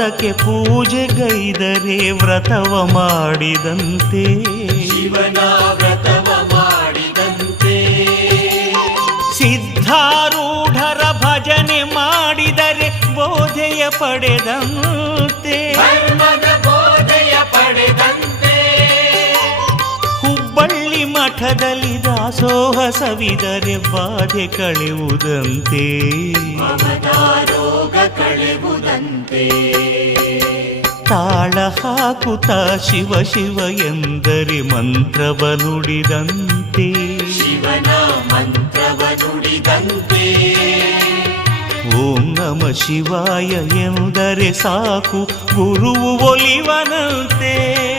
ಪಾದಕ್ಕೆ ಪೂಜೆಗೈದರೆ ವ್ರತವ ಮಾಡಿದಂತೆ, ಶಿವನ ವ್ರತವ ಮಾಡಿದಂತೆ. ಸಿದ್ಧಾರೂಢರ ಭಜನೆ ಮಾಡಿದರೆ ಬೋಧೆಯ ಪಡೆದಂತೆ, ಧರ್ಮದ ಬೋಧೆಯ ಪಡೆದಂತೆ. ಹುಬ್ಬಳ್ಳಿ ಮಠದಲ್ಲಿ ದಾಸೋಹ ಸವಿದರೆ ಬಾಧೆ ಕಳೆಯುವುದಂತೆ, ಮಮದ ರೋಗ ಕಳೆಯುವುದಂತೆ. ತಾಳ ಹಾಕುತ್ತಾ ಶಿವ ಶಿವ ಎಂದರೆ ಮಂತ್ರವ ನುಡಿದಂತೆ, ಶಿವನ ಮಂತ್ರವ ನುಡಿದಂತೆ. ಓಂ ನಮ ಶಿವಾಯ ಎಂದರೆ ಸಾಕು ಗುರುವು ಒಲಿವನಂತೆ.